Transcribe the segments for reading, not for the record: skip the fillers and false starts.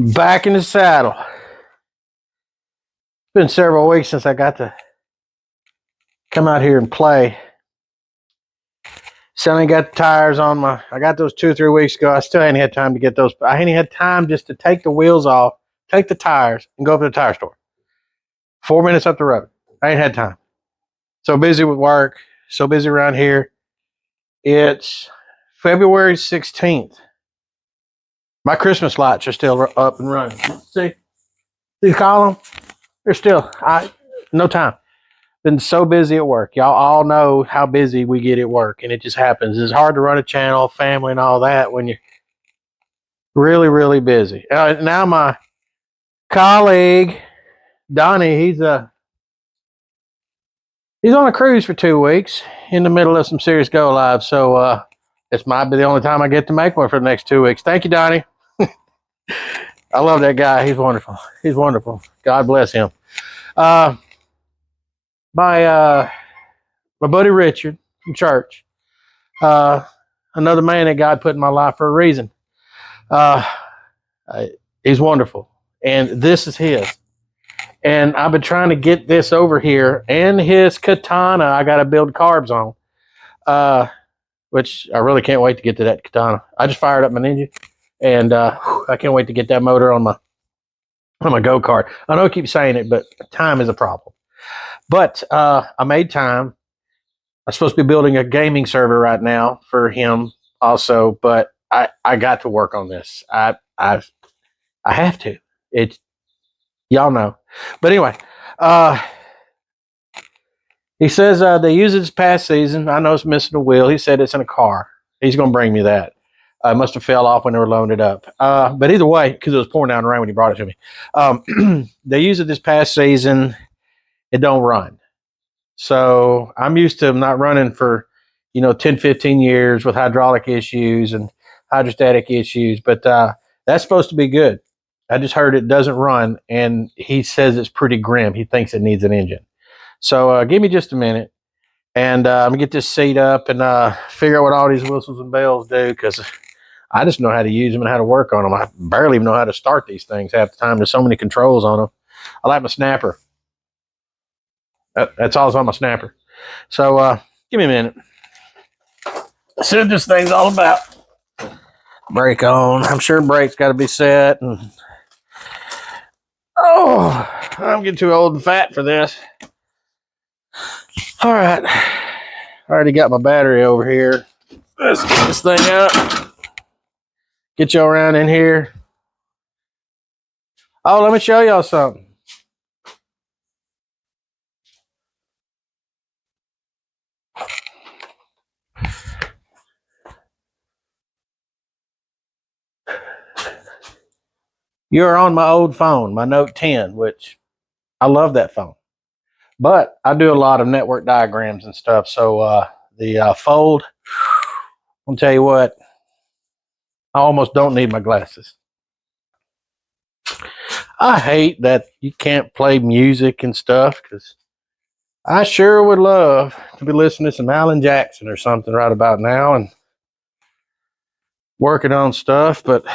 Back in the saddle. It's been several weeks since I got to come out here and play. Still ain't got the tires on my. I got those 2 or 3 weeks ago. I still ain't had time to get those. I ain't had time just to take the wheels off, take the tires, and go up to the tire store. 4 minutes up the road. I ain't had time. So busy with work. So busy around here. It's February 16th. My Christmas lights are still up and running. See the column? They're still. No time. Been so busy at work. Y'all all know how busy we get at work, and it just happens. It's hard to run a channel, family, and all that when you're really, really busy. Now my colleague Donnie, he's on a cruise for 2 weeks in the middle of some serious go live. So this might be the only time I get to make one for the next 2 weeks. Thank you, Donnie. I love that guy. He's wonderful. He's wonderful. God bless him. My buddy Richard from church, another man that God put in my life for a reason. He's wonderful, and this is his. And I've been trying to get this over here, and his katana I got to build carbs on, which I really can't wait to get to that katana. I just fired up my Ninja, and I can't wait to get that motor on my go-kart. I know I keep saying it, but time is a problem. But I made time. I'm supposed to be building a gaming server right now for him also, but I got to work on this. I have to. It's y'all know. But anyway, he says they use it this past season. I know it's missing a wheel. He said it's in a car. He's going to bring me that. It must have fell off when they were loading it up. But either way, because it was pouring down the rain when he brought it to me. They use it this past season. It don't run. So I'm used to them not running for, 10, 15 years with hydraulic issues and hydrostatic issues. But that's supposed to be good. I just heard it doesn't run, and he says it's pretty grim. He thinks it needs an engine. So give me just a minute, and I'm going to get this seat up and figure out what all these whistles and bells do, because I just know how to use them and how to work on them. I barely even know how to start these things half the time. There's so many controls on them. I like my snapper. That's all that's on my snapper. So give me a minute. Let's see what this thing's all about. Brake on. I'm sure brake's got to be set. And I'm getting too old and fat for this. All right. I already got my battery over here. Let's get this thing up. Get y'all around in here. Oh, let me show y'all something. You're on my old phone, my Note 10, which I love that phone. But I do a lot of network diagrams and stuff. So the Fold, I'll tell you what, I almost don't need my glasses. I hate that you can't play music and stuff, because I sure would love to be listening to some Alan Jackson or something right about now and working on stuff, but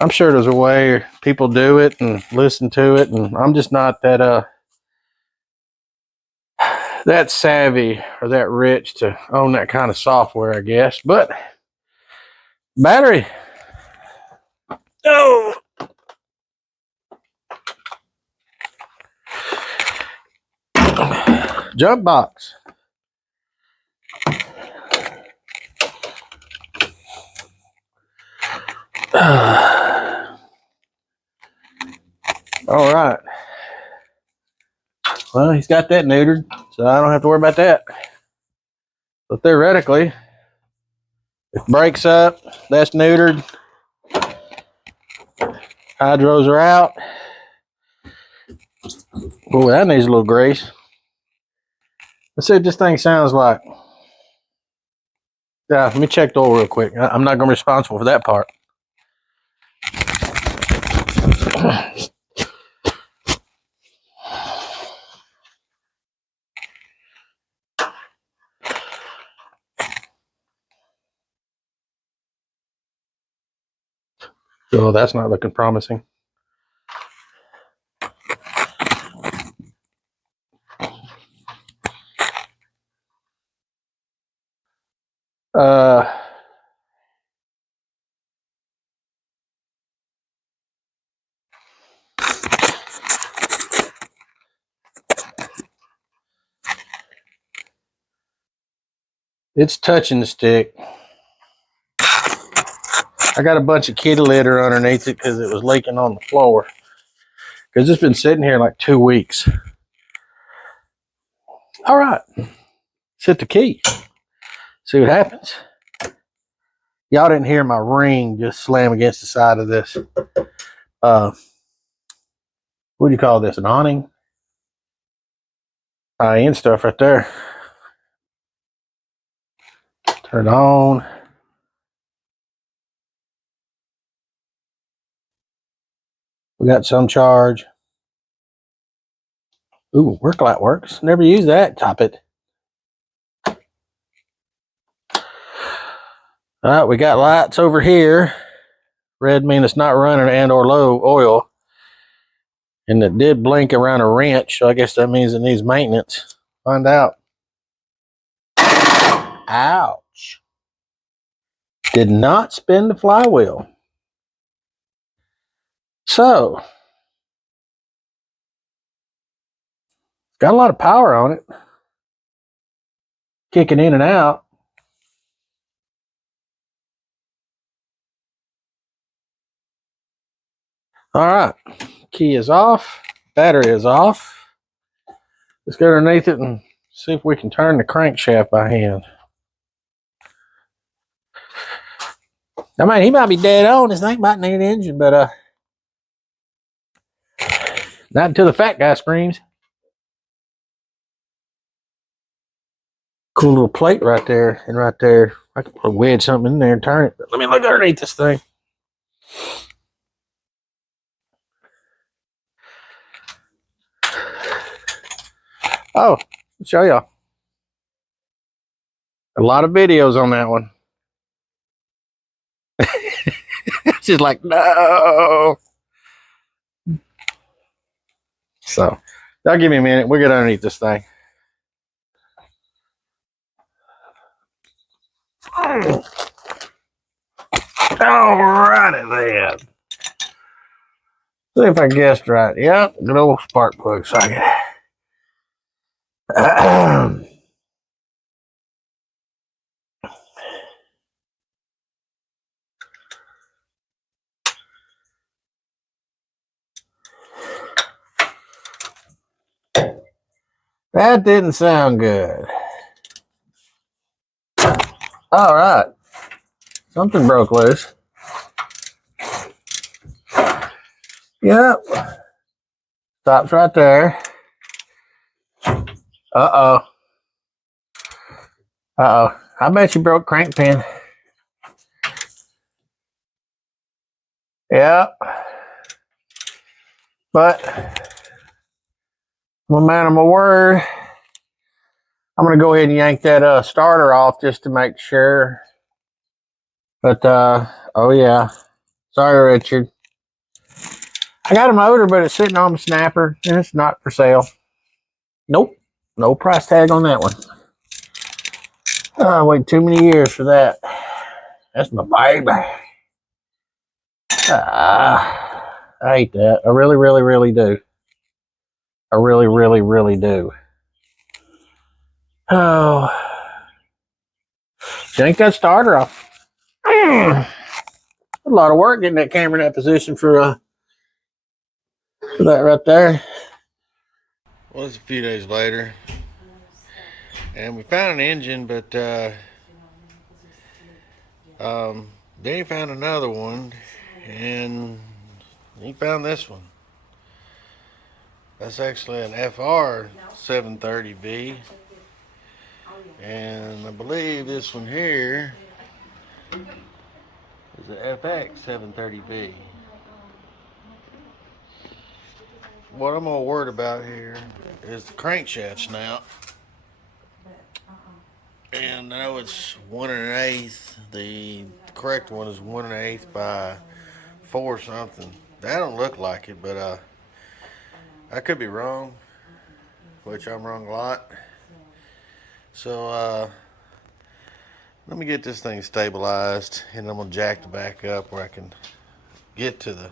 I'm sure there's a way people do it and listen to it, and I'm just not that savvy or that rich to own that kind of software, I guess. But battery. Oh. Jump box. All right. Well, he's got that neutered, so I don't have to worry about that. But theoretically, if brakes up, that's neutered. Hydros are out. Oh, that needs a little grease. Let's see what this thing sounds like. Yeah, let me check the oil real quick. I'm not going to be responsible for that part. Oh, that's not looking promising. It's touching the stick. I got a bunch of kitty litter underneath it because it was leaking on the floor. Because it's been sitting here like 2 weeks. All right. Set the key. See what happens. Y'all didn't hear my ring just slam against the side of this. What do you call this? An awning? High-end stuff right there. Turn it on. We got some charge. Ooh, work light works. Never use that. Top it. All right, we got lights over here. Red mean it's not running and or low oil. And it did blink around a wrench, so I guess that means it needs maintenance. Find out. Ouch. Did not spin the flywheel. So, got a lot of power on it. Kicking in and out. All right, key is off. Battery is off. Let's go underneath it and see if we can turn the crankshaft by hand. I mean, he might be dead on. This thing might need an engine, but not until the fat guy screams. Cool little plate right there and right there. I could wedge something in there and turn it. But let me look underneath this thing. Oh, I'll show y'all. A lot of videos on that one. She's like, no. So, that'll give me a minute. We'll get underneath this thing. Alrighty then. See if I guessed right. Yep, good old spark plug socket. That didn't sound good. All right. Something broke loose. Yep. Stops right there. Uh-oh. Uh-oh. I bet you broke crank pin. Yep. But I'm a man of my word. I'm going to go ahead and yank that starter off just to make sure. But, oh yeah. Sorry, Richard. I got a motor, but it's sitting on the snapper, and it's not for sale. Nope. No price tag on that one. I waited too many years for that. That's my baby. I hate that. I really, really, really do. I really, really, really do. Oh. Yank that starter off. A lot of work getting that camera in that position for that right there. Well, it's a few days later, and we found an engine, but then he found another one, and he found this one. That's actually an FR 730V, and I believe this one here is an FX 730V. What I'm more worried about here is the crankshaft snout. And I know it's 1 1/8. The correct one is 1 1/8 by 4 something. That don't look like it, but I could be wrong, which I'm wrong a lot. So let me get this thing stabilized, and I'm gonna jack the back up where I can get to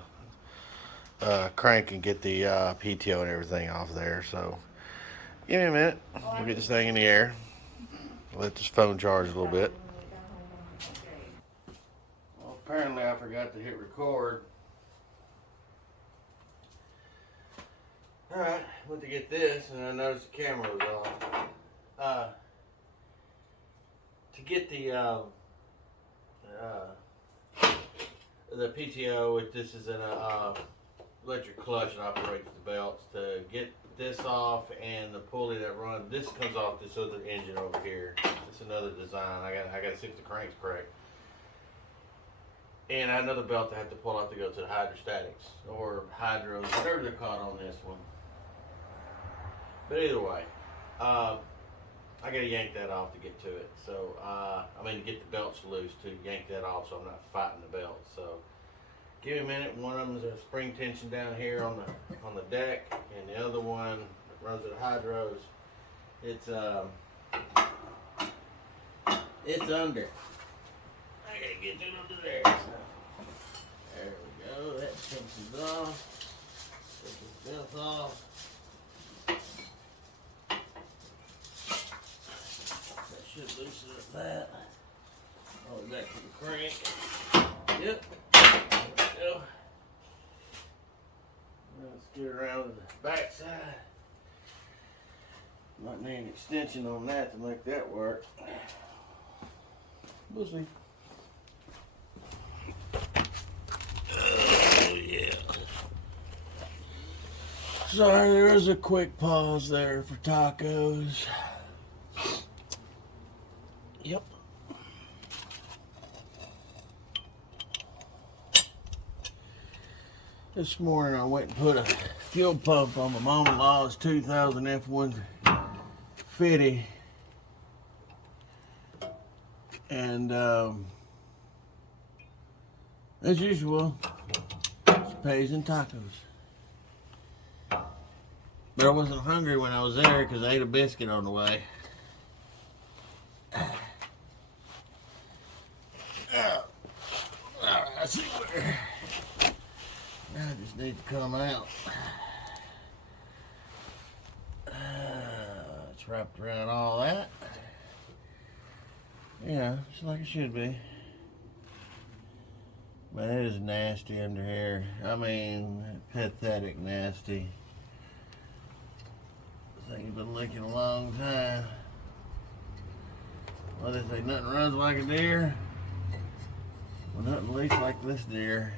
the crank and get the PTO and everything off there. So give me a minute. We'll get this thing in the air. Let this phone charge a little bit. Well, apparently I forgot to hit record. Alright, went to get this and I noticed the camera was off. To get the PTO, this is an electric clutch that operates the belts. To get this off and the pulley that runs, this comes off this other engine over here. It's another design. I got to see if the crank's correct. And I have another belt I have to pull out to go to the hydrostatics or hydros, whatever they're called on this one. But either way, I got to yank that off to get to it. So to get the belts loose to yank that off, so I'm not fighting the belt. So give me a minute. One of them is a spring tension down here on the deck, and the other one that runs to the hydros, it's under. I gotta get it under there. So, there we go. That tension's off. Take this belt off. That should loosen up that. All the way back to the crank. Yep. There we go. Let's get around to the back side. Might need an extension on that to make that work. We'll see. Oh yeah. Sorry, there was a quick pause there for tacos. Yep. This morning I went and put a fuel pump on my mom-in-law's 2000 F-150, and as usual, it's pays in tacos. But I wasn't hungry when I was there because I ate a biscuit on the way. Alright, I see where I just need to come out. It's wrapped around all that. Yeah, just like it should be. Man, it is nasty under here. I mean, pathetic nasty. This thing's been leaking a long time. Well, they say nothing runs like a Deere. Well, nothing leaks like this Deere.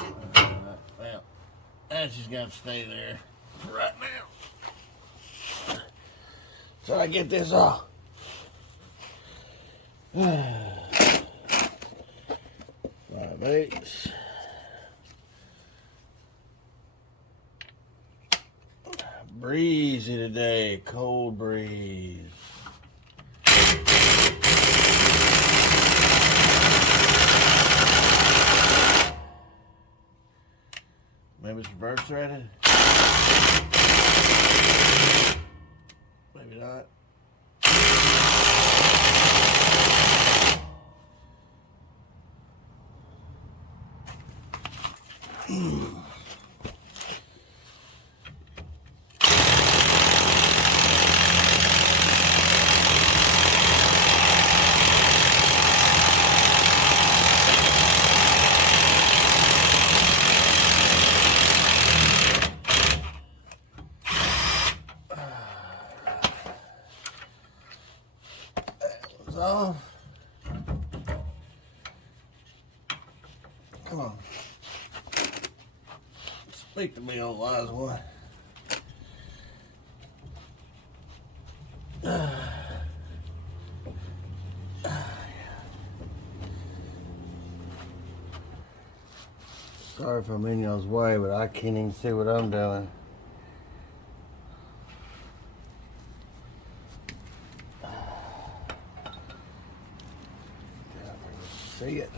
Well, that's just got to stay there for right now. So I get this off. 5/8. Breezy today, cold breeze. Maybe it's reverse threaded. Maybe not. Off. Come on. Speak to me, old wise one. Sorry if I'm in y'all's way, but I can't even see what I'm doing. see it.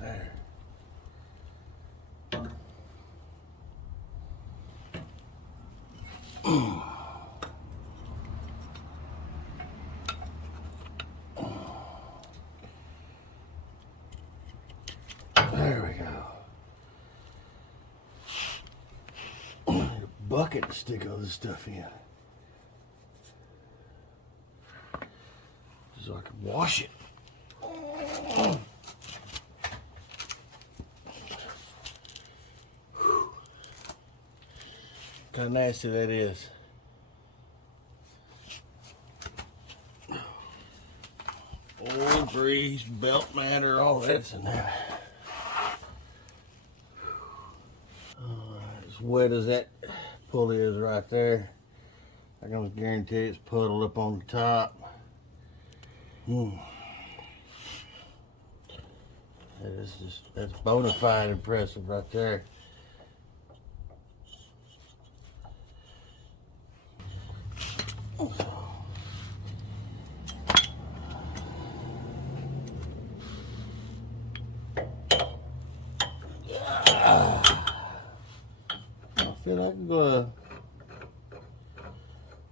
There. There we go. A bucket to stick all this stuff in, so I can wash it. Kind of nasty that is. Oil, grease, belt matter, all that's in there. As wet as that pulley is right there, I can guarantee it's puddled up on the top. That's bona fide impressive right there. I feel like a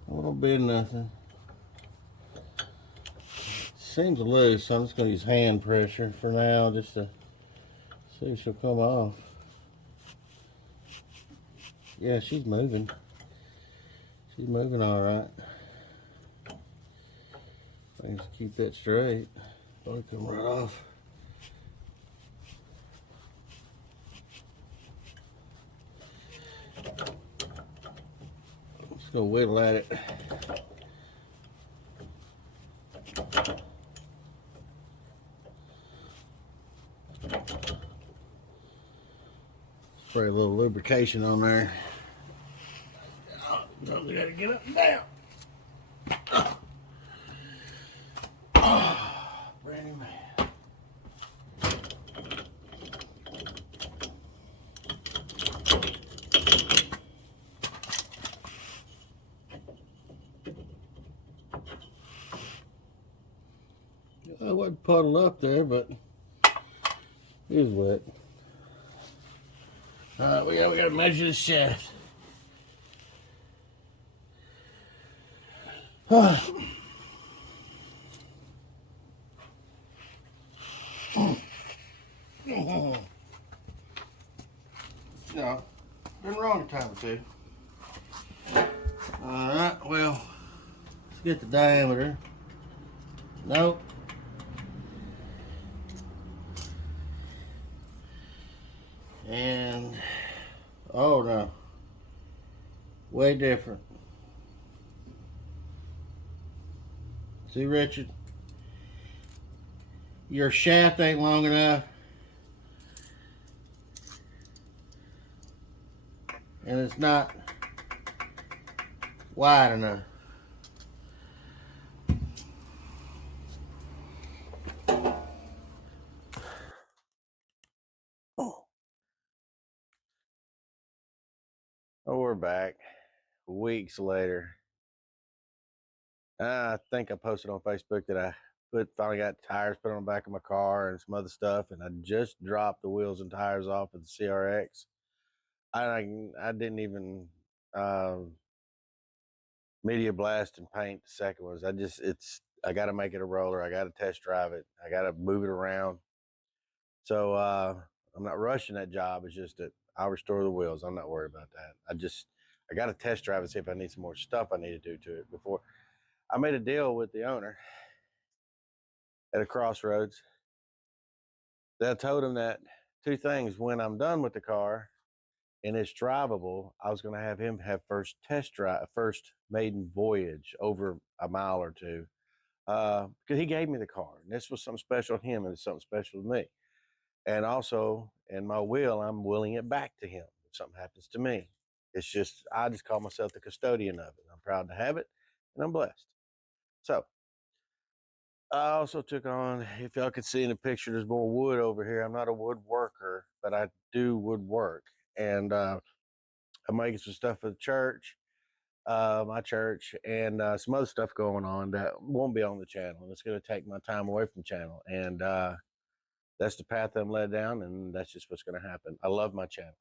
little bit of nothing. Seems loose, so I'm just going to use hand pressure for now just to see if she'll come off. Yeah, she's moving. She's moving all right. I can just keep that straight. It'll come right off. I'm just going to whittle at it. Spray a little lubrication on there. Probably got to get up and down. Brand new man. I wasn't puddled up there, but it was wet. We got to measure the shaft. No, been wrong a time or two. Alright, well, let's get the diameter. Nope. And, oh no, way different. See, Richard, your shaft ain't long enough, and it's not wide enough. Oh, we're back weeks later. I think I posted on Facebook that I finally got tires put on the back of my car and some other stuff, and I just dropped the wheels and tires off of the CRX. I didn't even media blast and paint the second ones. I got to make it a roller. I got to test drive it. I got to move it around. So I'm not rushing that job. It's just that I'll restore the wheels. I'm not worried about that. I got to test drive and see if I need some more stuff I need to do to it before. I made a deal with the owner at a crossroads. I told him that two things: when I'm done with the car and it's drivable, I was going to have him have first maiden voyage over a mile or two, because he gave me the car, and this was something special to him, and it's something special to me. And also, in my will, I'm willing it back to him if something happens to me. It's just, I just call myself the custodian of it. I'm proud to have it, and I'm blessed. So I also took on, if y'all could see in the picture, there's more wood over here. I'm not a woodworker, but I do woodwork. And I'm making some stuff for the church, my church, and some other stuff going on that won't be on the channel. It's going to take my time away from the channel, and that's the path I'm led down, and that's just what's going to happen. I love my channel.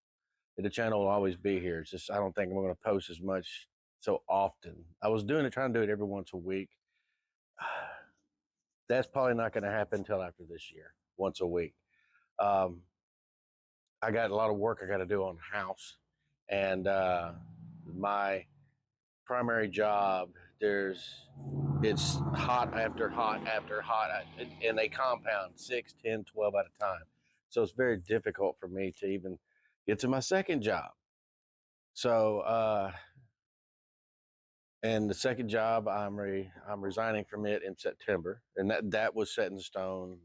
The channel will always be here. It's just I don't think I'm going to post as much so often. I was trying to do it every once a week. That's probably not going to happen until after this year, once a week. I got a lot of work I got to do on the house, and my primary job, it's hot after hot after hot, and they compound 6, 10, 12 at a time. So it's very difficult for me to even get to my second job. So, and the second job, I'm resigning from it in September, and that was set in stone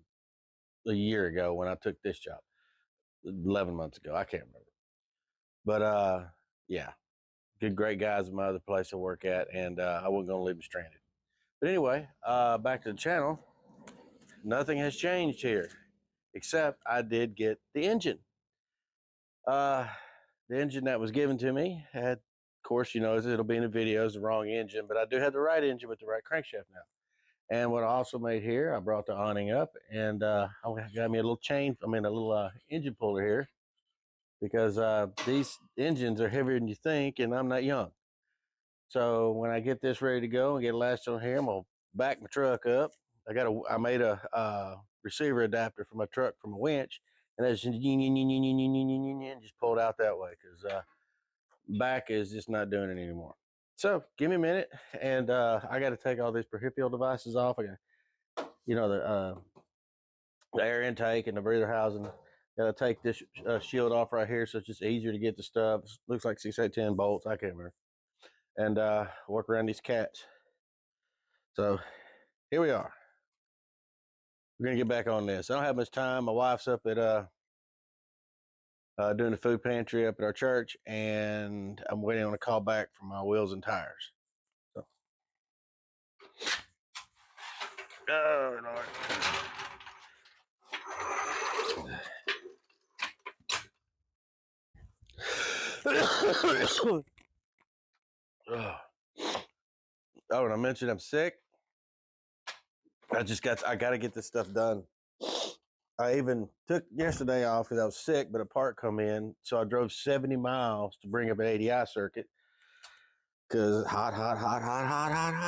a year ago when I took this job, 11 months ago. I can't remember, but yeah, great guys at my other place I work at, and I wasn't going to leave them stranded. But anyway, back to the channel. Nothing has changed here, except I did get the engine. The engine that was given to me had, of course, you know, it'll be in the videos, the wrong engine, but I do have the right engine with the right crankshaft now. And what I also made here, I brought the awning up, and I got me a little engine puller here, because these engines are heavier than you think, and I'm not young. So when I get this ready to go and get it latched on here, I'm gonna back my truck up. I made a receiver adapter for my truck from a winch, and that's just pulled out that way, because back is just not doing it anymore. So give me a minute, and I got to take all these peripheral devices off. I got, you know, the air intake and the breather housing. Got to take this shield off right here, so it's just easier to get the stuff. It looks like 6, 8, 10 bolts. I can't remember. And work around these cats. So here we are. We're gonna get back on this. I don't have much time. My wife's up at doing the food pantry up at our church, and I'm waiting on a call back from my wheels and tires. So, oh Lord. Oh, and I mentioned I'm sick. I got to get this stuff done. I even took yesterday off because I was sick, but a part come in, so I drove 70 miles to bring up an ADI circuit, because hot,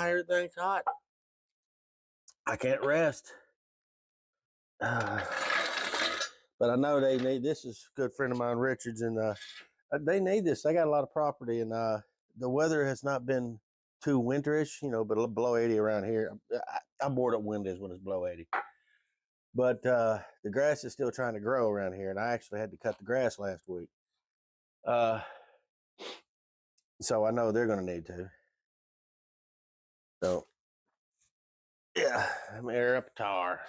everything's hot. I can't rest. But I know they need this. Is a good friend of mine, Richards, and they need this. They got a lot of property, and the weather has not been too winterish, you know, but below 80 around here. I board up windows when it's below 80. But the grass is still trying to grow around here, and I actually had to cut the grass last week. So I know they're going to need to. So, yeah, let me air up a tar.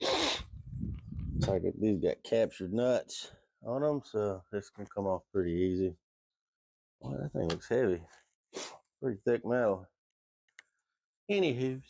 It's like these got captured nuts on them, so this can come off pretty easy. Boy, that thing looks heavy. Pretty thick metal. Anywho.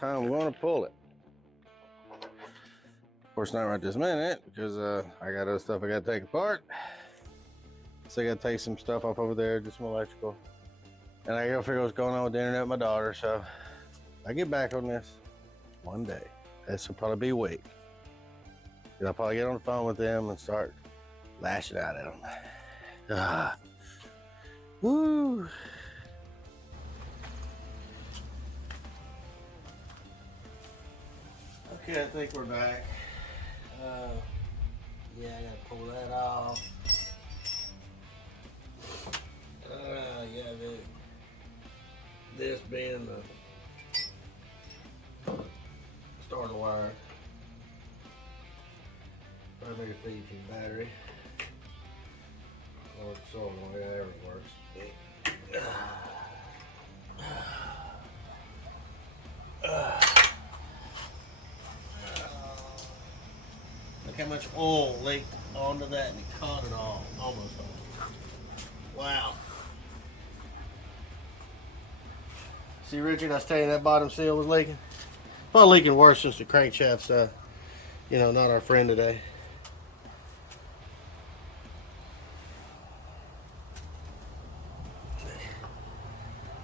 how I'm going to pull it. Of course, not right this minute because I got other stuff I got to take apart. So I got to take some stuff off over there, do some electrical. And I got to figure what's going on with the internet with my daughter. So I get back on this one day. This will probably be a week. And I'll probably get on the phone with them and start lashing out at them. Woo. Okay, I think we're back. Yeah, I gotta pull that off. Yeah, this being the starter wire. I think it feeds your battery. Or it's so annoying, however it works. Look how much oil leaked onto that and it caught it all, almost all. Wow. See, Richard, I was telling you that bottom seal was leaking. Probably leaking worse since the crankshaft's, not our friend today.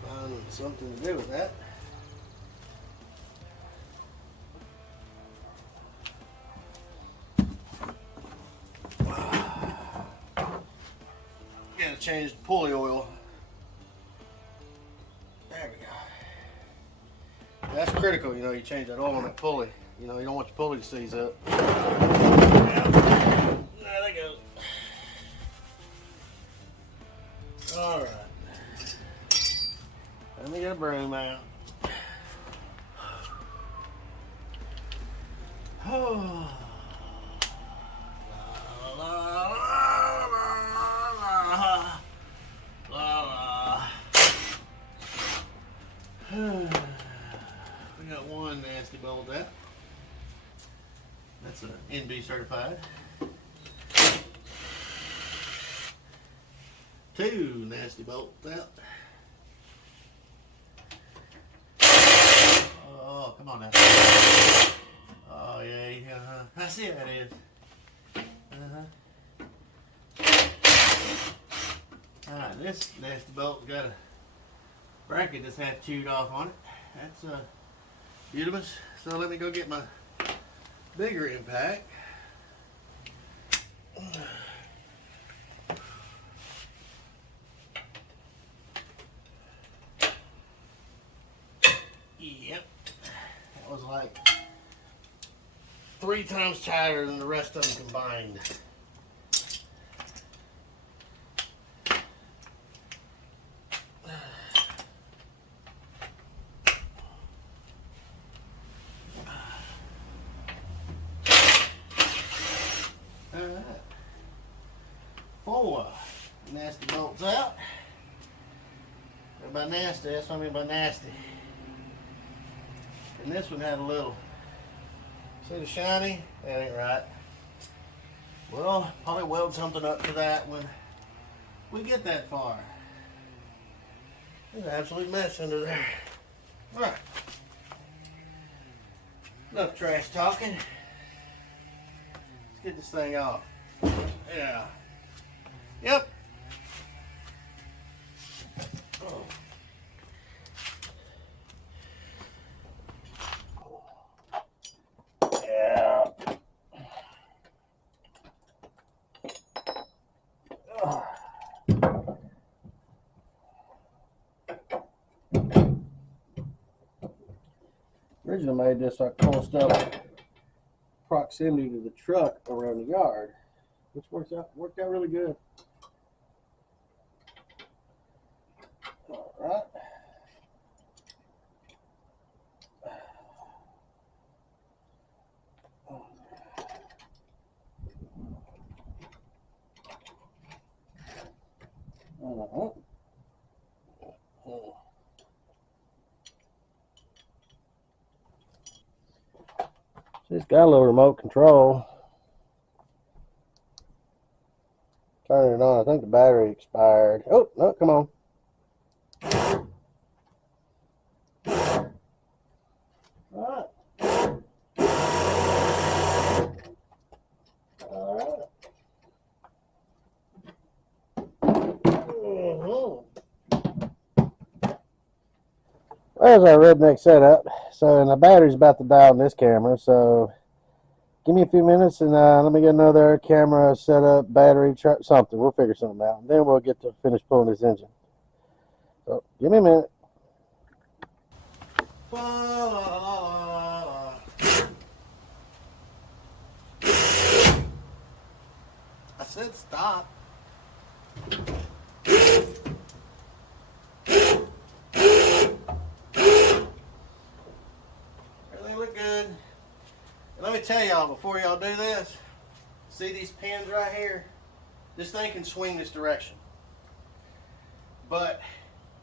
Find something to do with that. Gotta change the pulley oil. There we go. That's critical, you change that oil on that pulley. You don't want your pulley to seize up. Yeah. There they go. Alright. Let me get a broom out. Oh. We got one nasty bolt out. That's an NB certified. Two nasty bolts out. Oh, come on now. Oh yeah, I see how it is. Alright, this nasty bolt's got a bracket that's half chewed off on it. That's beautiful. So let me go get my bigger impact. Yep, that was like 3 times tighter than the rest of them combined. Alright, 4 nasty bolts out. And by nasty, that's what I mean by nasty. And this one had a little, see the shiny? That ain't right. Well, probably weld something up to that when we get that far. There's an absolute mess under there. Alright. Enough trash talking. Let's get this thing off. Yeah. Yep. Oh. Yeah. Originally made this like pull stuff proximity to the truck around the yard, which worked out really good. All right. So it's got a little remote control. Turn it on. I think the battery expired. Oh, no, come on. There's our redneck setup. So, and the battery's about to die on this camera. So, give me a few minutes and let me get another camera setup, battery, something. We'll figure something out. And then we'll get to finish pulling this engine. So, give me a minute. I said stop. Everything look good. And let me tell y'all, before y'all do this, see these pins right here? This thing can swing this direction. But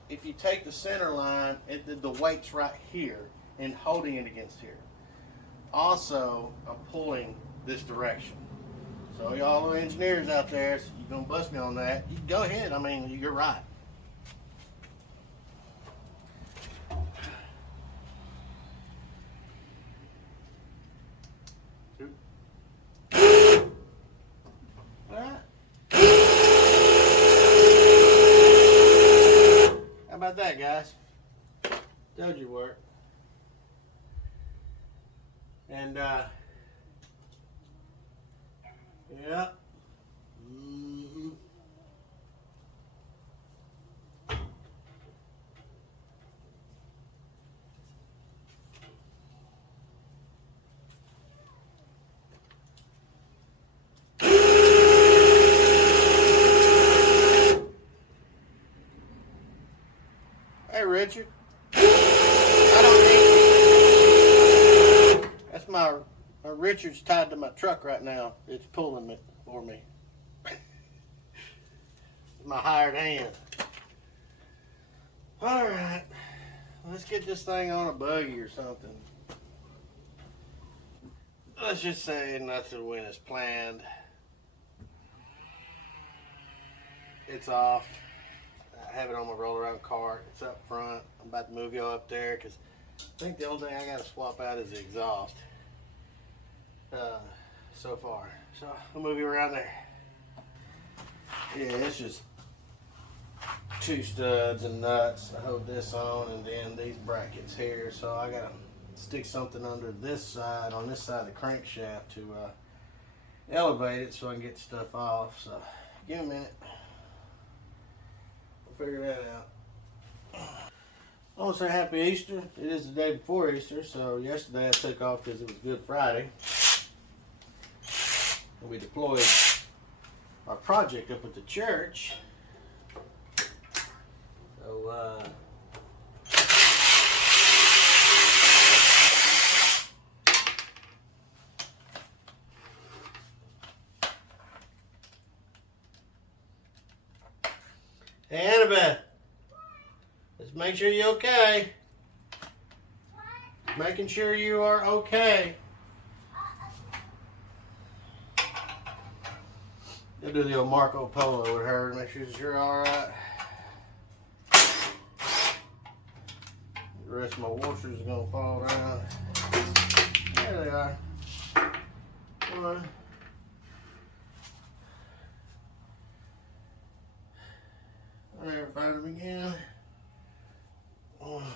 if you take the center line, the weight's right here and holding it against here. Also, I'm pulling this direction. So y'all engineers out there, so you're gonna bust me on that. You go ahead, I mean, you're right. How about that, guys? Told you work. And yeah. Hey, Richard. I don't need. That's my Richard's tied to my truck right now. It's pulling it for me. My hired hand. All right, let's get this thing on a buggy or something. Let's just say nothing went as planned. It's off. I have it on my roll around cart. It's up front. I'm about to move y'all up there because I think the only thing I got to swap out is the exhaust so far. So I'll move you around there. Yeah, it's just 2 studs and nuts to hold this on, and then these brackets here. So I gotta stick something under this side, on this side of the crankshaft to elevate it so I can get stuff off. So give me a minute. We'll figure that out. I want to say happy Easter. It is the day before Easter, so yesterday I took off because it was Good Friday. And we deployed our project up at the church. So, hey, Annabeth, let's make sure you're okay. Making sure you are okay. Go do the old Marco Polo with her and make sure you're alright. The rest of my washers are going to fall down. There they are. One. I'll never find them again. One.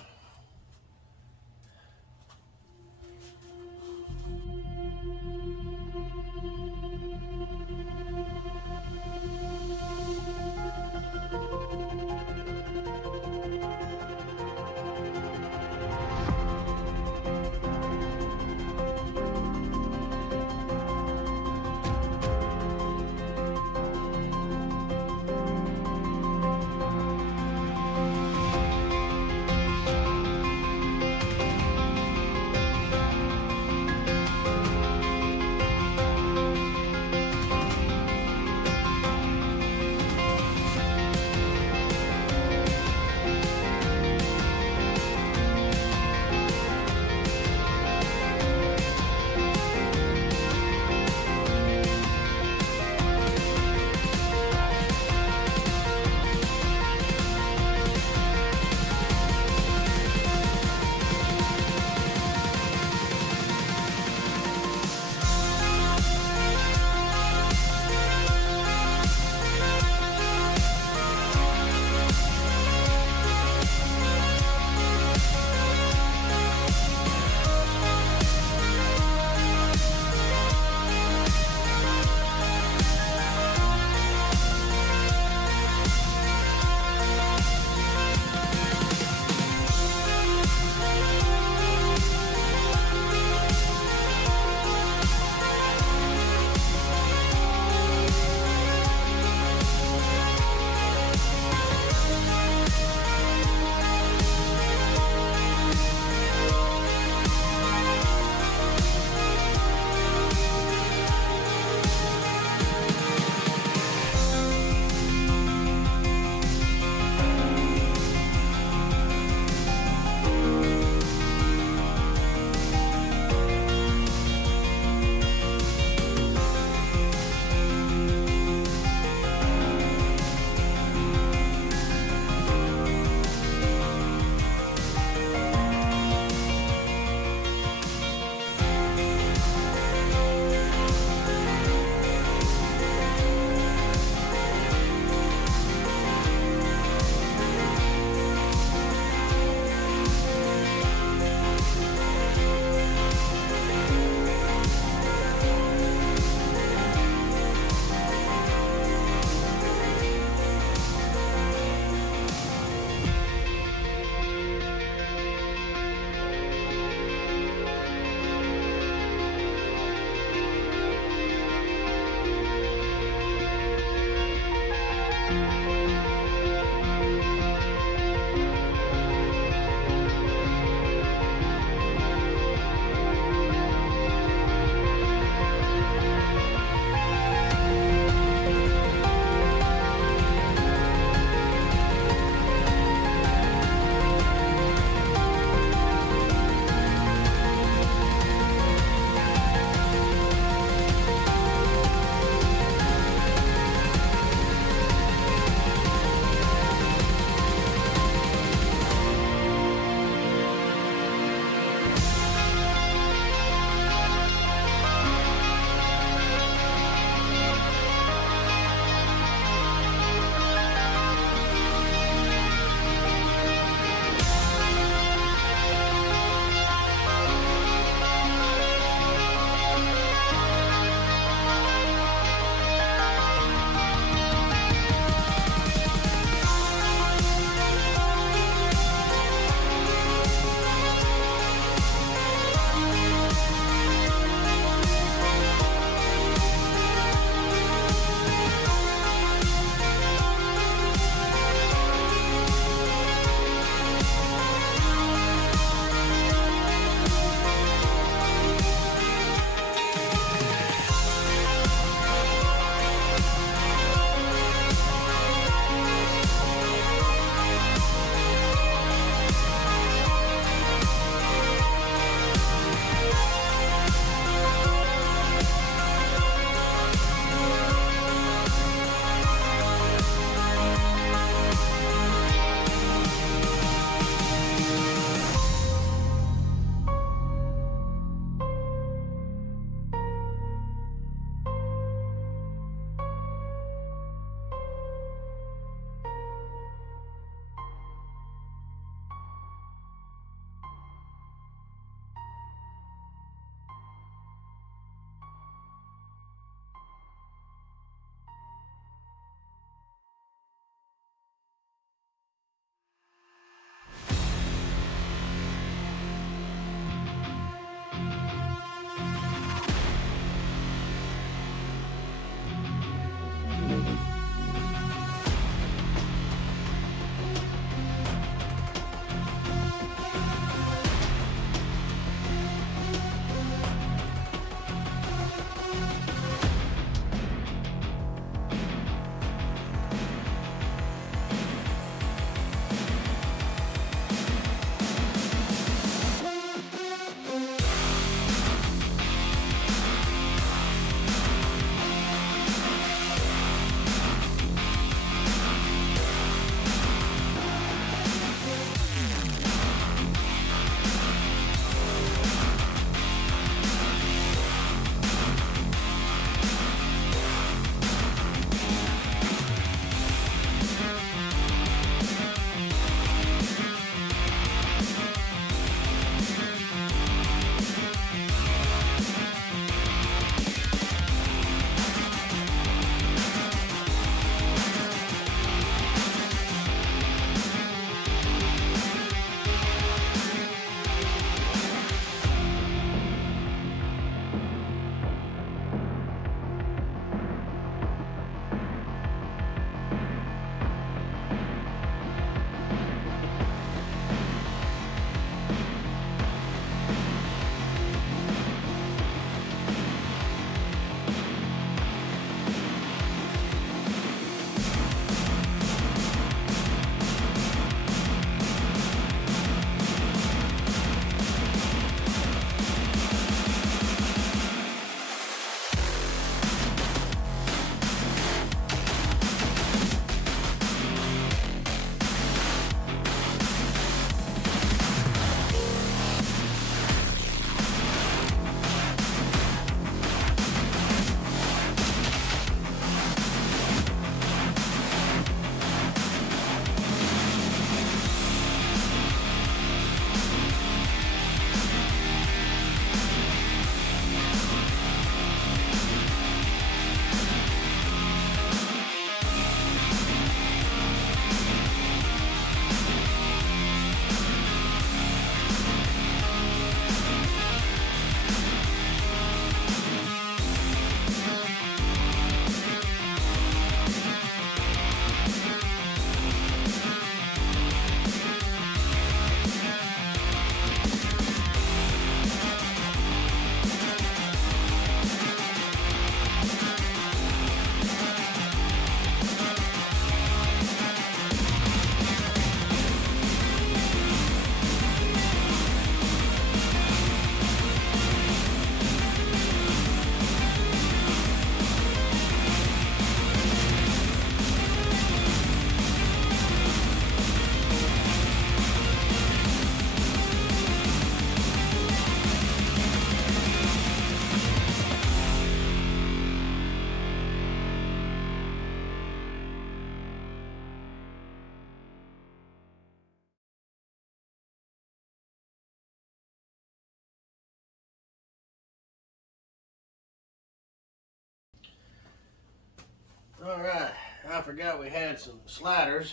All right, I forgot we had some sliders.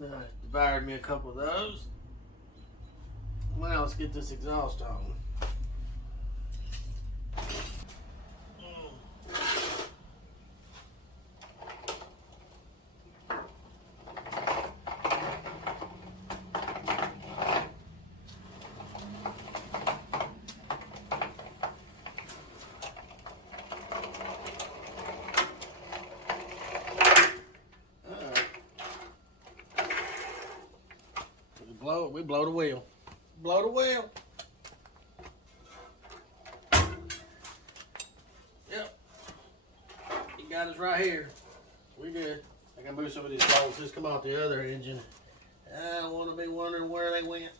I devoured me a couple of those. Now let's get this exhaust on. We blow the wheel. Blow the wheel. Yep. You got us right here. We good. I can move some of these bolts. Just come off the other engine. I don't want to be wondering where they went.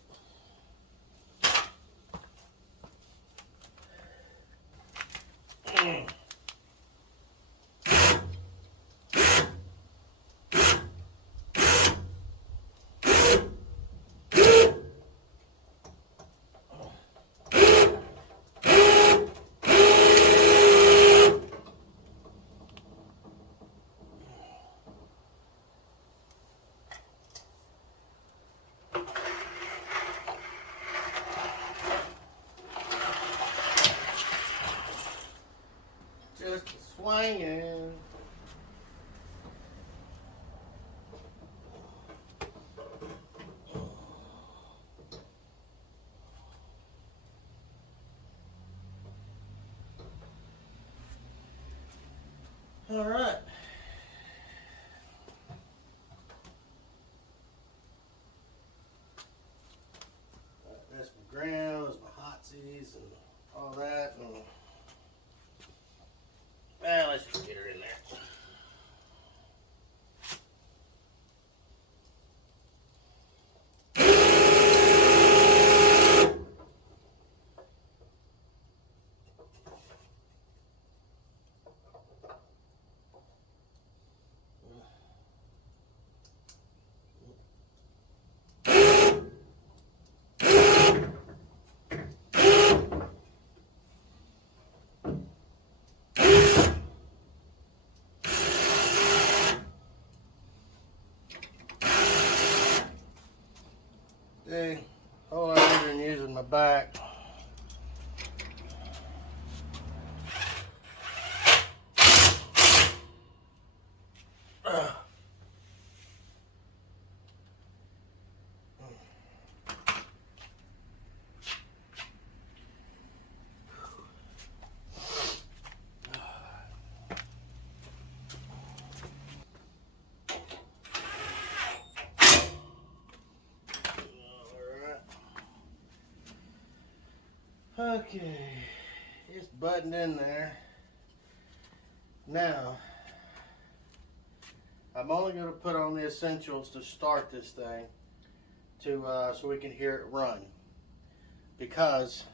Just swinging. All right. That's my grounds, my hot seas, and all that. And well, let's just get her in there. Dang, all I'm doing using my back. Okay, it's buttoned in there. Now, I'm only going to put on the essentials to start this thing so we can hear it run. Because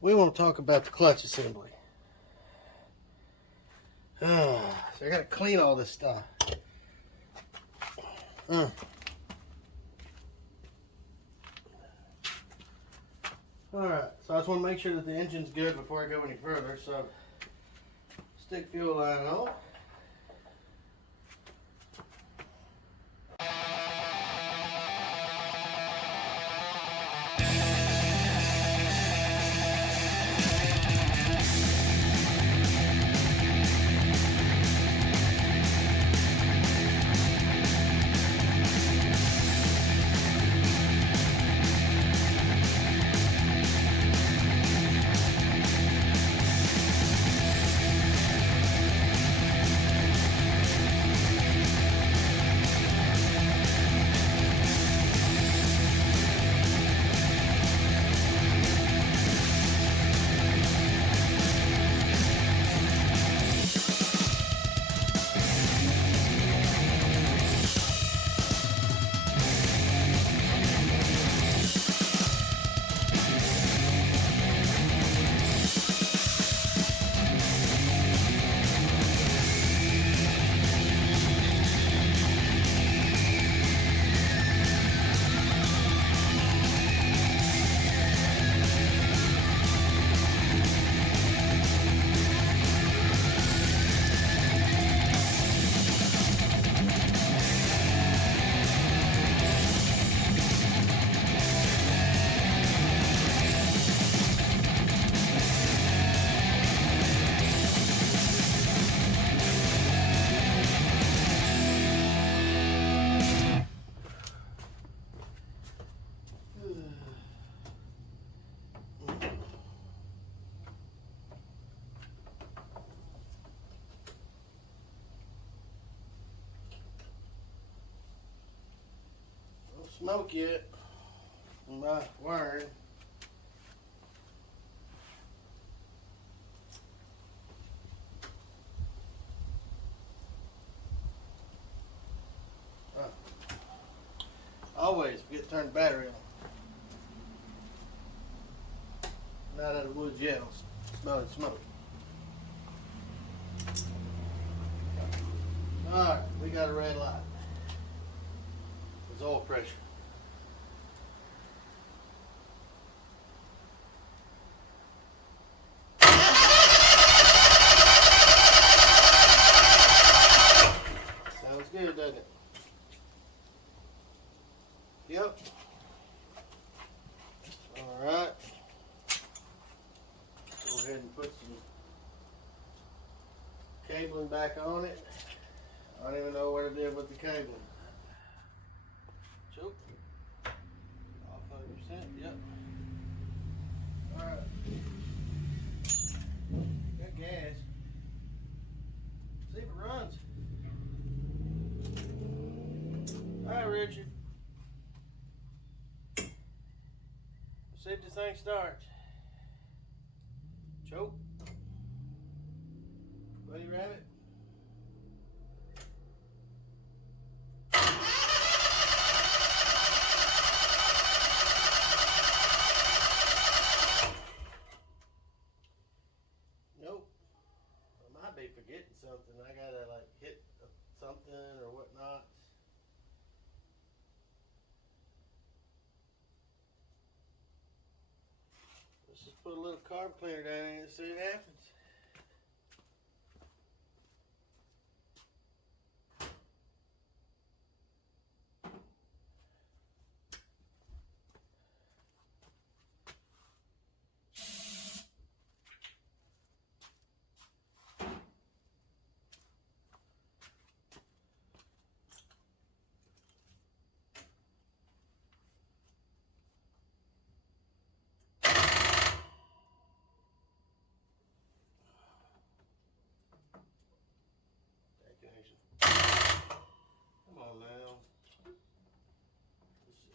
we want to talk about the clutch assembly. So I gotta clean all this stuff. Alright, so I just want to make sure that the engine's good before I go any further. So, stick fuel line on. smoke yet from my wiring. Always forget to turn the battery on. Not out of the woods yet. I'm smelling smoke. Alright, we got a red light. It's oil pressure. Sounds good, doesn't it? Yep. Alright. Go ahead and put some cabling back on it. I don't even know what I did with the cabling. Choke. Off 100%. Yep. Alright. Got gas. See if it runs. Alright, Richard. See if this thing starts. Choke. Buddy Rabbit. Nope. I might be forgetting something. I gotta like hit something or whatnot. Let's just put a little carb cleaner down in and see what happens. Come on now.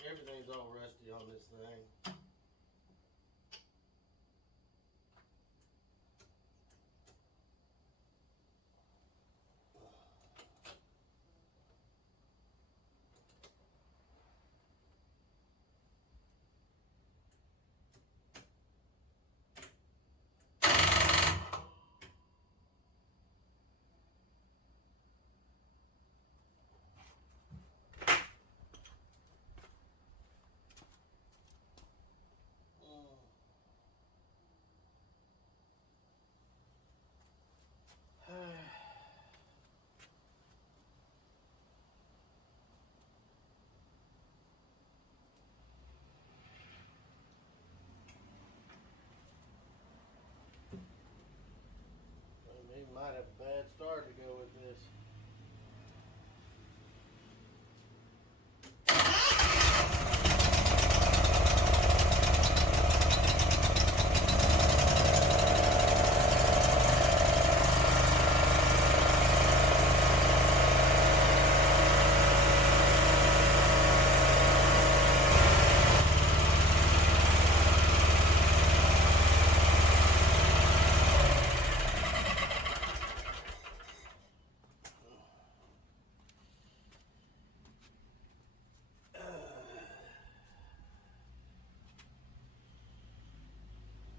Everything's all rusty on this thing. We might have a bad start to go with this.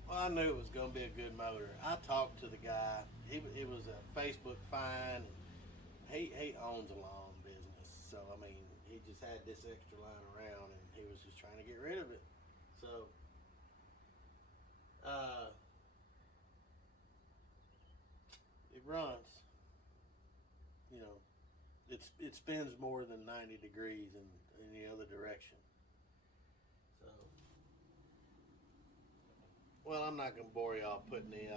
Well, I knew it was going to be a good motor. I talked to the guy. It was a Facebook find. He owns a lawn business, so I mean, he just had this extra line around, and he was just trying to get rid of it. So, it runs. You know, it spins more than 90 degrees in any other direction. So. Well, I'm not going to bore y'all putting the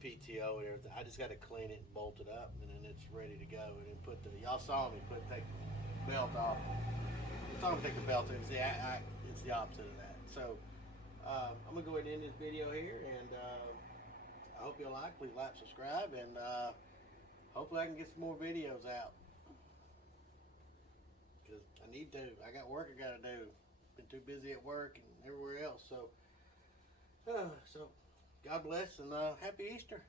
PTO and everything. I just got to clean it and bolt it up, and then it's ready to go. And then y'all saw me take the belt off. You saw me take the belt off. It's the opposite of that. So I'm going to go ahead and end this video here, and I hope you like. Please like, subscribe, and hopefully I can get some more videos out. Because I need to. I got work I gotta do. Been too busy at work and everywhere else. So, so God bless and happy Easter.